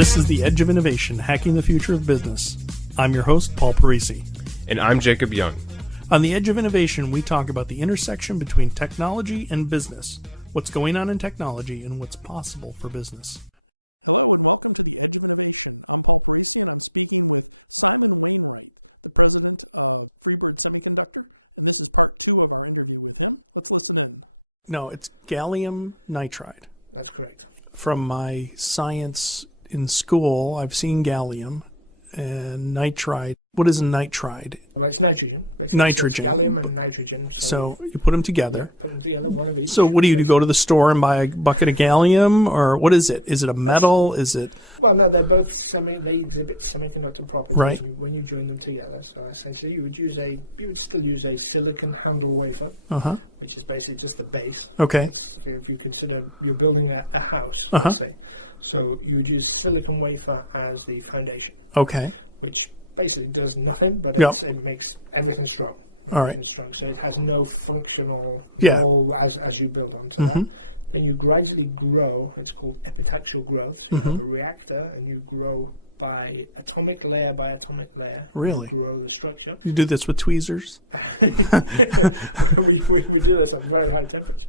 This is The Edge of Innovation, Hacking the Future of Business. I'm your host, Paul Parisi. And I'm Jacob Young. On The Edge of Innovation, we talk about the intersection between technology and business, what's going on in technology, and what's possible for business. Hello and welcome to The Edge of Innovation. I'm Paul Parisi. I'm speaking with Simon Wainwright, the president of Freebird Semiconductor. This is part 2 of our interview with him. Let's listen in. No, it's gallium nitride. That's correct. From my science in school, I've seen gallium and nitride. What is a nitride? Well, it's nitrogen. Nitrogen. It's gallium and nitrogen. So you put them together. Put them together, one of each. So what do? You go to the store and buy a bucket of gallium, or what is it? Is it a metal? Is it? Well, no, they're both they exhibit semiconductor properties. Right. When you join them together, so essentially you would still use a silicon handle wafer, which is basically just the base. Okay. If you consider you're building a house, let's say, so you would use silicon wafer as the foundation. Okay. Which basically does nothing, but it makes everything strong. All right. Strong, so it has no functional role as you build onto that. And you gradually grow. It's called epitaxial growth. You have a reactor, and you grow by atomic layer by atomic layer. Really? You grow the structure. You do this with tweezers? we do this at very high temperature.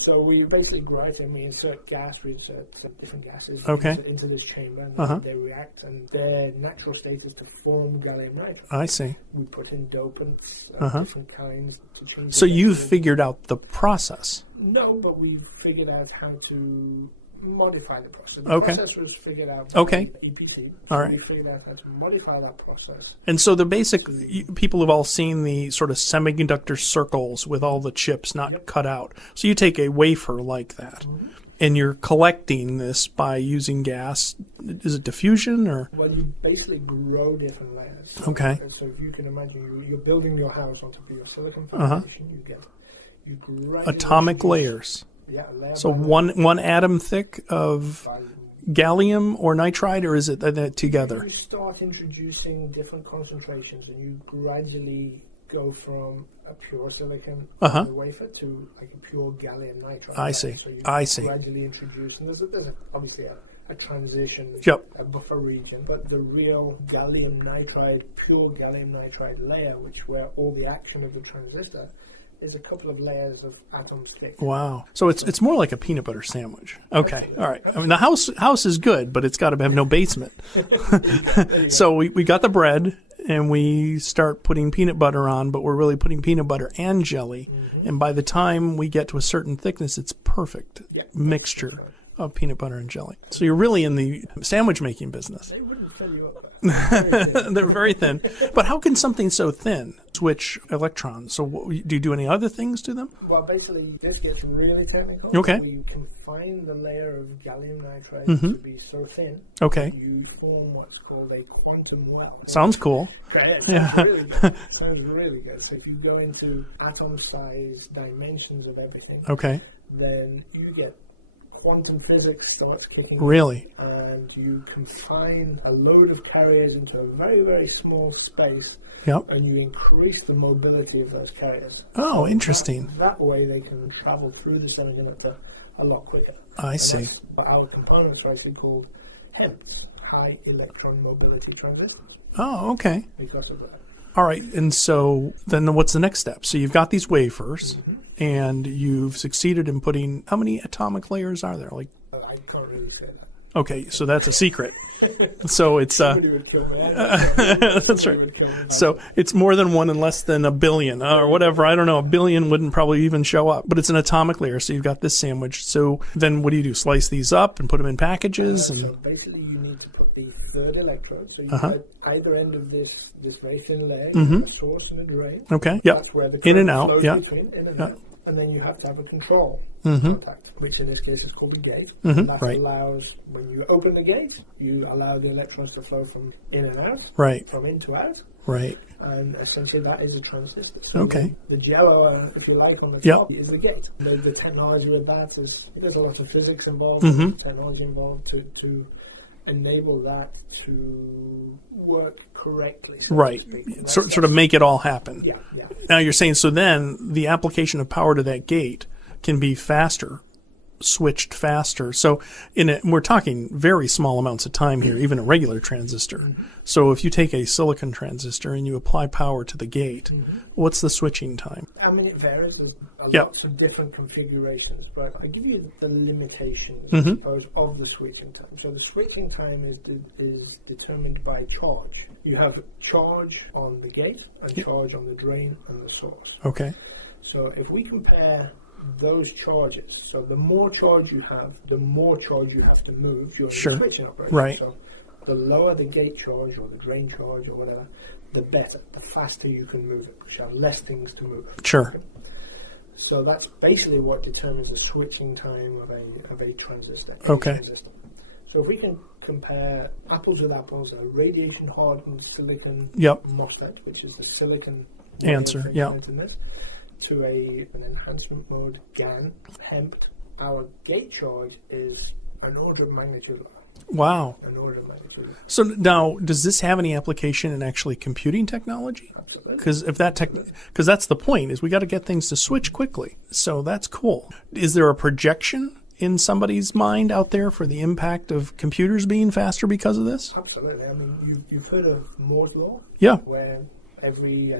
So we basically gradually insert gas, we insert different gases into this chamber, and they react, and their natural state is to form gallium nitride. I see. We put in dopants, different kinds to change. So you've figured out the process? No, but we've figured out how to modify the process. The process was figured out by EPC. All right. We figured out how to modify that process. And so the basic, people have all seen the sort of semiconductor circles with all the chips not cut out. So you take a wafer like that, and you're collecting this by using gas. Is it diffusion or? Well, you basically grow different layers. Okay. So if you can imagine, you're building your house on top of your silicon foundation. You gradually atomic layers. Yeah, so one atom thick of gallium or nitride, or is it together? You start introducing different concentrations, and you gradually go from a pure silicon wafer to like a pure gallium nitride. I see. So you gradually introduce, and there's obviously a transition, a buffer region, but the real gallium nitride, pure gallium nitride layer, where all the action of the transistor is a couple of layers of atoms thick. Wow. So it's more like a peanut butter sandwich. Okay. All right. I mean, the house is good, but it's got to have no basement. So we got the bread, and we start putting peanut butter on, but we're really putting peanut butter and jelly. And by the time we get to a certain thickness, it's perfect mixture of peanut butter and jelly. So you're really in the sandwich making business. They wouldn't fill you up. They're very thin. But how can something so thin switch electrons? So do you do any other things to them? Well, basically, this gets really technical. Okay. We confine the layer of gallium nitride to be so thin. Okay. You form what's called a quantum well. Sounds cool. Okay, sounds really good. So if you go into atom-sized dimensions of everything, then you get quantum physics starts kicking in. Really? And you confine a load of carriers into a very, very small space. Yep. And you increase the mobility of those carriers. Oh, interesting. That way they can travel through the semiconductor a lot quicker. I see. That's what our components are actually called HEMTs, high electron mobility transistors. Oh, okay. Because of that. All right. And so then what's the next step? So you've got these wafers, and you've succeeded in putting, how many atomic layers are there? Like, I can't really say that. Okay, so that's a secret. So it's that's right. So it's more than one and less than a billion or whatever. I don't know. A billion wouldn't probably even show up, but it's an atomic layer. So you've got this sandwich. So then what do? Slice these up and put them in packages? So basically, you need to put the third electrode. So you at either end of this very thin layer, a source and a drain. Okay. Yep. That's where the in and out. Yeah. In and out. And then you have to have a control contact, which in this case is called a gate. That allows, when you open the gate, you allow the electrons to flow from in and out, from in to out. Right. And essentially that is a transistor. So the jello, if you like, on the top is the gate. The technology with that is, there's a lot of physics involved, technology involved to enable that to work correctly. Sort of make it all happen. Yeah. Now you're saying, so then the application of power to that gate can be faster switched faster. So we're talking very small amounts of time here, even a regular transistor. So if you take a silicon transistor and you apply power to the gate, what's the switching time? I mean, it varies. There's lots of different configurations, but I give you the limitations, I suppose, of the switching time. So the switching time is determined by charge. You have charge on the gate and charge on the drain and the source. Okay. So if we compare those charges, so the more charge you have, the more charge you have to move during the switching operation. Right. So the lower the gate charge or the drain charge or whatever, the better, the faster you can move it, because you have less things to move. Sure. Okay? So that's basically what determines the switching time of a transistor. Transistor. So if we can compare apples with apples, a radiation hardened silicon MOSFET, which is the silicon answer, to an enhancement mode GaN, hemped, our gate charge is an order of magnitude. Wow. An order of magnitude. So now, does this have any application in actually computing technology? Absolutely. Because because that's the point, is we got to get things to switch quickly. So that's cool. Is there a projection in somebody's mind out there for the impact of computers being faster because of this? Absolutely. I mean, you've heard of Moore's Law? Yeah. Where every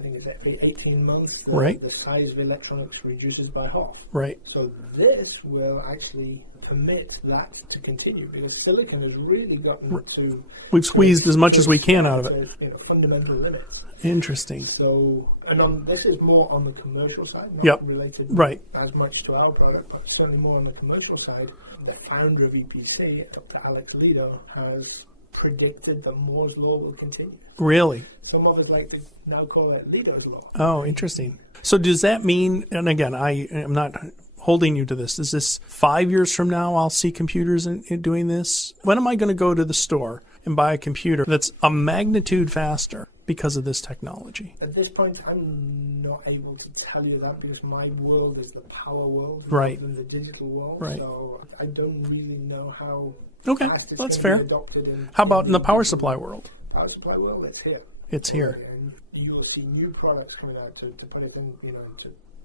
18 months, the size of electronics reduces by half. Right. So this will actually permit that to continue, because silicon has really gotten to... We've squeezed as much as we can out of it. Fundamental limits. Interesting. So, and this is more on the commercial side, not related as much to our product, but certainly more on the commercial side. The founder of EPC, Dr. Alex Lido, has predicted that Moore's Law will continue. Really? Some of us like to now call it Lido's Law. Oh, interesting. So does that mean, and again, I am not holding you to this, is this 5 years from now I'll see computers in doing this? When am I going to go to the store and buy a computer that's a magnitude faster because of this technology? At this point, I'm not able to tell you that, because my world is the power world rather than the digital world. Right. So I don't really know how... Okay, that's fair. How about in the power supply world? Power supply world, it's here. It's here. And you will see new products coming out to put it in,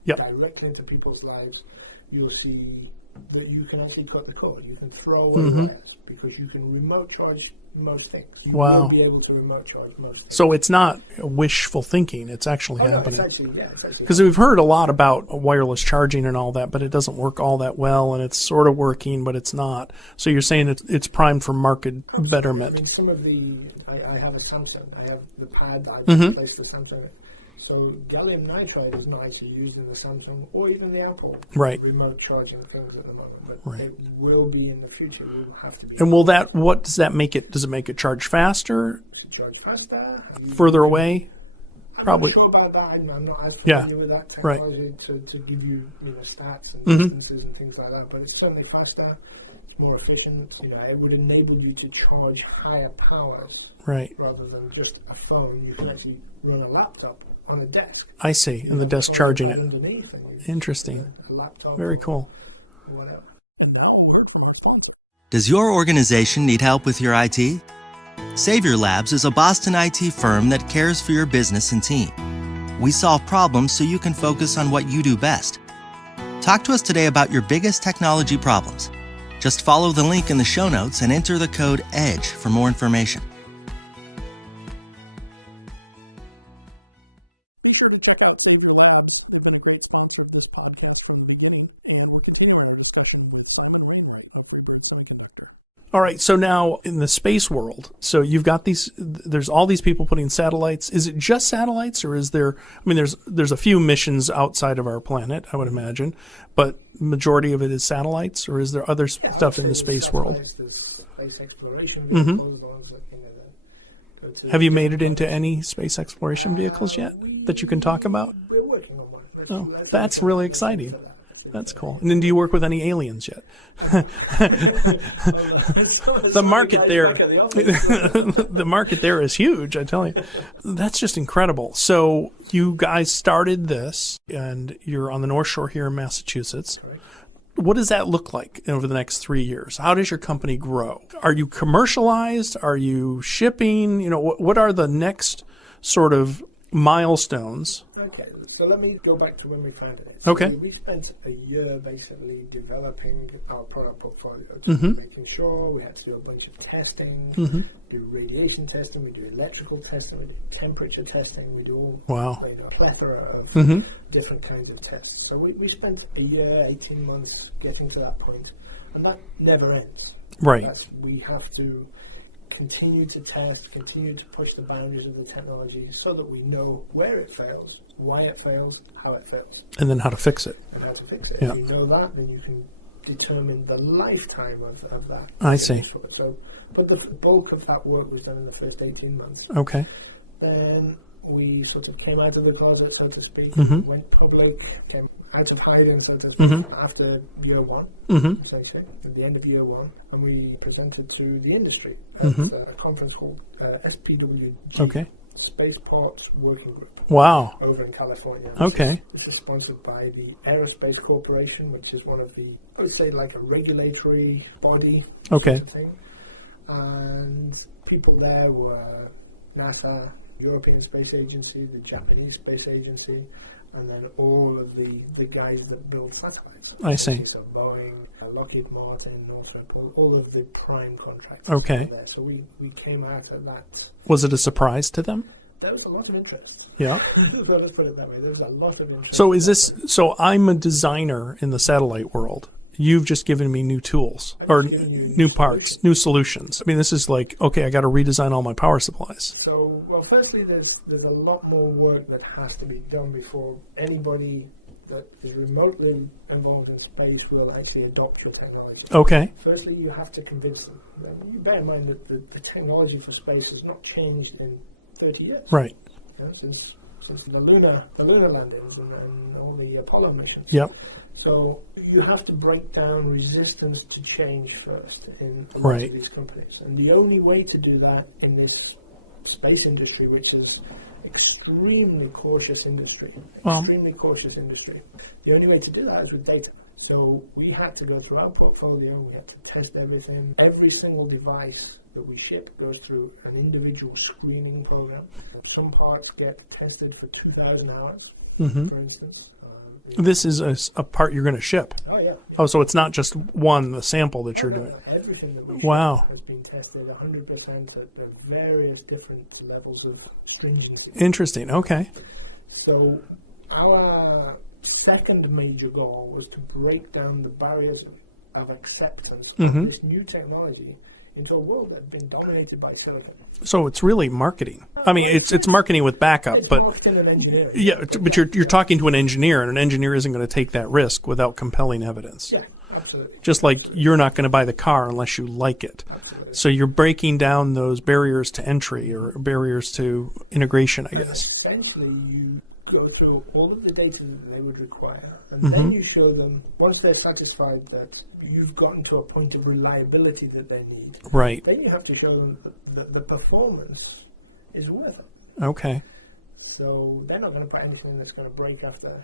directly into people's lives. You'll see that you can actually cut the cord. You can throw away wires, because you can remote charge most things. You will be able to remote charge most things. So it's not wishful thinking. It's actually happening. No, it's actually. Because we've heard a lot about wireless charging and all that, but it doesn't work all that well, and it's sort of working, but it's not. So you're saying it's primed for market betterment. I mean, some of I have a Samsung. I have the pad that I placed the Samsung in. So gallium nitride is not actually used in the Samsung or even the Apple remote charging things at the moment, but it will be in the future. It will have to be. And what does that make it? Does it make it charge faster? Charge faster? Further away? Probably. I'm not sure about that. I'm not as familiar with that technology to give you stats and distances and things like that, but it's certainly faster. It's more efficient. It would enable you to charge higher powers rather than just a phone. You can actually run a laptop on a desk. I see, and the desk charging it. Underneath. Interesting. A laptop. Very cool. Whatever. Does your organization need help with your IT? Savior Labs is a Boston IT firm that cares for your business and team. We solve problems so you can focus on what you do best. Talk to us today about your biggest technology problems. Just follow the link in the show notes and enter the code EDGE for more information. Be sure to check out Savior Labs, which is a great sponsor of this podcast from the beginning. You will continue our discussion with Simon Wainwright of Freebird Semiconductor. All right, so now in the space world, so you've got there's all these people putting satellites. Is it just satellites, or is there, there's a few missions outside of our planet, I would imagine, but majority of it is satellites, or is there other stuff in the space world? Space exploration vehicles, Have you made it into any space exploration vehicles yet that you can talk about? We're working on that. Oh, that's really exciting. That's cool. And then do you work with any aliens yet? The market there, the market there is huge, I tell you. That's just incredible. So you guys started this, and you're on the North Shore here in Massachusetts. What does that look like over the next 3 years? How does your company grow? Are you commercialized? Are you shipping? What are the next sort of milestones? Okay, So let me go back to when we founded it. Okay. So we spent a year basically developing our product portfolio, Mm-hmm. making sure we had to do a bunch of testing, Mm-hmm. do radiation testing, we do electrical testing, we do temperature testing, we do all Wow. a plethora of Mm-hmm. different kinds of tests. So we spent a year, 18 months getting to that point, and that never ends. Right. We have to continue to test, continue to push the boundaries of the technology so that we know where it fails, why it fails, how it fails, And then how to fix it. and how to fix it. Yeah. If you know that, then you can determine the lifetime of that. I see. So, but the bulk of that work was done in the first 18 months. Okay. Then we sort of came out of the closet, so to speak, Mhm. went public, came out of hiding, so to speak, Mhm. after year one, Mm-hmm. essentially, at the end of year one, and we presented to the industry at Mhm. a conference called SPWG, Okay. Spaceports Working Group, Wow. over in California. Okay. Which is sponsored by the Aerospace Corporation, which is one of the, I would say, like a regulatory body. Okay. Sort of thing. And people there were NASA, European Space Agency, the Japanese Space Agency, and then all of the guys that build satellites. I see. So Boeing, Lockheed Martin, Northrop, all of the prime contractors. Okay. There. So we came out of that. Was it a surprise to them? There was a lot of interest. Yeah. So let's put it that way. There was a lot of interest. So I'm a designer in the satellite world. You've just given me new tools or given you new parts, new solutions. I mean, this is like, okay, I got to redesign all my power supplies. So, well, firstly, there's a lot more work that has to be done before anybody that is remotely involved in space will actually adopt your technology. Okay. Firstly, you have to convince them. You bear in mind that the technology for space has not changed in 30 years. Right. You know, since the lunar landings and all the Apollo missions. Yep. So you have to break down resistance to change first in a lot Right. of these companies. And the only way to do that in this space industry, which is extremely cautious industry, Well- the only way to do that is with data. So we had to go through our portfolio, we had to test everything. Every single device that we ship goes through an individual screening program. Some parts get tested for 2,000 hours, Mm-hmm. for instance. This is a part you're going to ship. Oh, yeah. Oh, so it's not just the sample that you're No, doing. no, everything that we Wow. ship has been tested 100% at various different levels of stringency. Interesting. Okay. So our second major goal was to break down the barriers of acceptance Mhm. of this new technology into a world that had been dominated by silicon. So it's really marketing. I mean, it's marketing with backup, It's but marketing and engineering. yeah, but you're talking to an engineer, and an engineer isn't going to take that risk without compelling evidence. Yeah, absolutely. Just like you're not going to buy the car unless you like it. Absolutely. So you're breaking down those barriers to entry or barriers to integration, I And guess. essentially, you go through all of the data that they would require, and Mhm. then you show them, once they're satisfied that you've gotten to a point of reliability that they need, Right. then you have to show them that the performance is worth it. Okay. So they're not going to put anything that's going to break after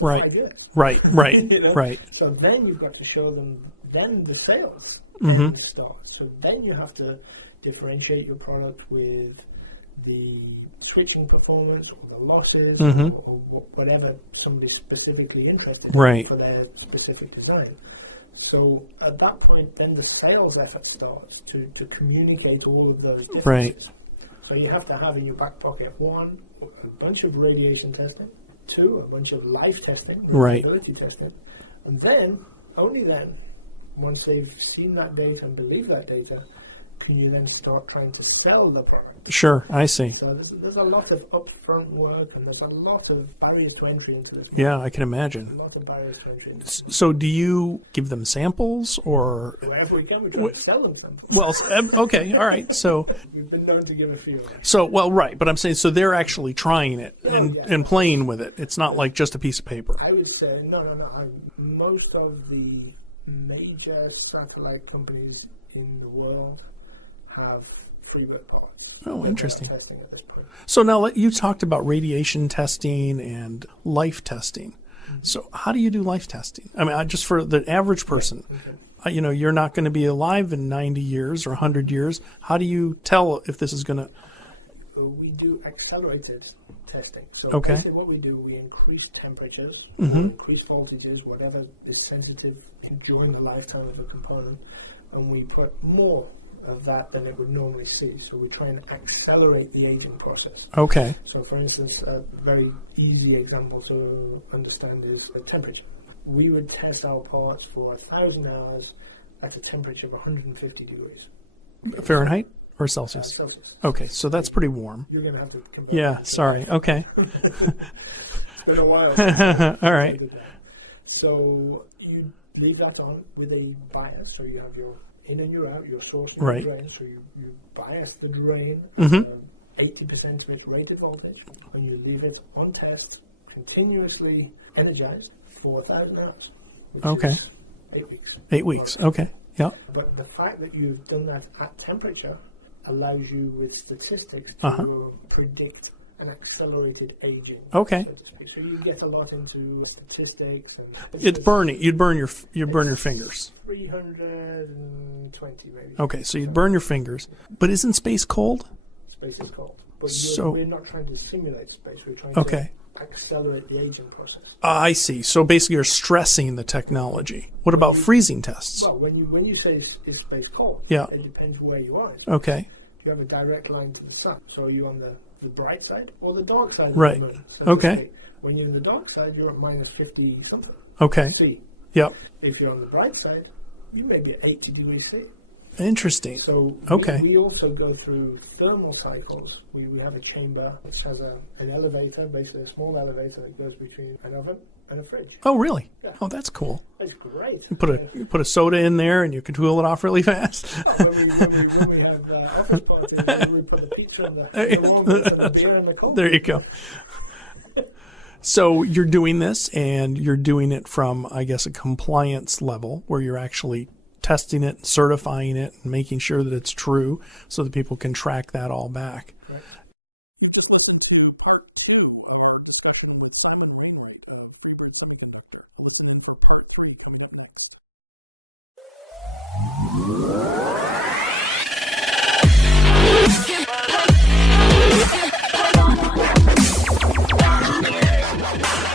Right. 5 years. Right. Right. You know? Right. So then you've got to show them, then the sales Mhm. then start. So then you have to differentiate your product with the switching performance or the losses Mhm. or whatever somebody's specifically interested Right. in for their specific design. So at that point, then the sales effort starts to communicate all of those differences. Right. So you have to have in your back pocket, one, a bunch of radiation testing, two, a bunch of life testing, Right. reliability testing, and then, only then, once they've seen that data and believe that data, can you then start trying to sell the product. Sure. I see. So there's a lot of upfront work, and there's a lot of barriers to entry into this. Yeah, I can A imagine. lot of barriers to entry into this. So do you give them samples or? Wherever we can, we try to sell them something. Well, okay. All right. So We've been known to give a feel. right. But I'm saying, so they're actually trying it and playing with it. It's not like just a piece of paper. I would say, no. Most of the major satellite companies in the world have Freebird parts. Oh, interesting. They're testing at this point. So now you talked about radiation testing and life testing. So how do you do life testing? I mean, just for the average person, you're not going to be alive in 90 years or 100 years. How do you tell if this is going to? So we do accelerated testing. So Okay. basically what we do, we increase temperatures, increase voltages, whatever is sensitive during the lifetime of a component, and we put more of that than it would normally see. So we try and accelerate the aging process. Okay. So for instance, a very easy example to understand is the temperature. We would test our parts for 1,000 hours at a temperature of 150 degrees. Fahrenheit or Celsius? Celsius. Okay, so that's pretty warm. You're going to have to convert. Yeah, sorry. Okay. It's been a while. All right. So you leave that on with a bias. So you have your in and your out, your source and Right. your drain. So you bias the drain 80% of its rated voltage, and you leave it on test, continuously energized for 1,000 hours. Which Okay. is 8 weeks. 8 weeks. Okay. Yeah. But the fact that you've done that at temperature allows you with statistics to predict an accelerated aging. Okay. So to speak. So you get a lot into statistics and It's burning. You'd burn your fingers. 320 maybe. Okay, so you'd burn your fingers. But isn't space cold? Space is cold. But So- we're not trying to simulate space. We're trying Okay. to accelerate the aging process. I see. So basically, you're stressing the technology. What about freezing tests? Well, when you say is space cold, Yeah. it depends where you are. Okay. You have a direct line to the sun. So are you on the bright side or the dark side Right. of the moon? So to Okay. speak. When you're in the dark side, you're at minus 50 something Okay. C. Yep. If you're on the bright side, you may be at 80 degrees C. Interesting. So Okay. we also go through thermal cycles. We have a chamber which has an elevator, basically a small elevator that goes between an oven and a fridge. Oh, really? Yeah. Oh, that's cool. That's great. You put a soda in there, and you can cool it off really fast. When we have office parties, we put the pizza in the warm and the beer in the cold. There you go. So you're doing this, and you're doing it from, I guess, a compliance level where you're actually testing it, certifying it, and making sure that it's true so that people can track that all back. Right. Just listening to part 2 of our discussion with Simon Wainwright of Freebird Semiconductor. We'll listen for part 3 coming up next.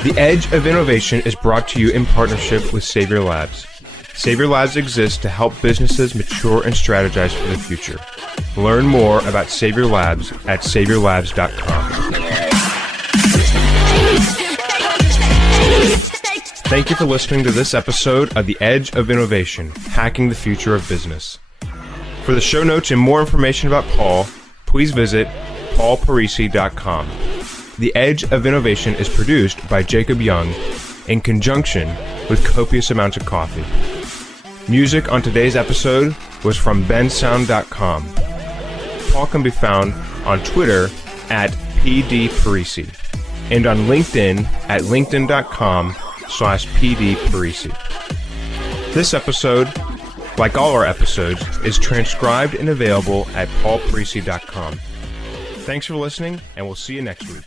The Edge of Innovation is brought to you in partnership with Savior Labs. Savior Labs exists to help businesses mature and strategize for the future. Learn more about Savior Labs at saviorlabs.com. Thank you for listening to this episode of The Edge of Innovation, Hacking the Future of Business. For the show notes and more information about Paul, please visit paulparisi.com. The Edge of Innovation is produced by Jacob Young in conjunction with copious amounts of coffee. Music on today's episode was from bensound.com. Paul can be found on Twitter at pdparisi and on LinkedIn at linkedin.com/pdparisi. This episode, like all our episodes, is transcribed and available at paulparisi.com. Thanks for listening, and we'll see you next week.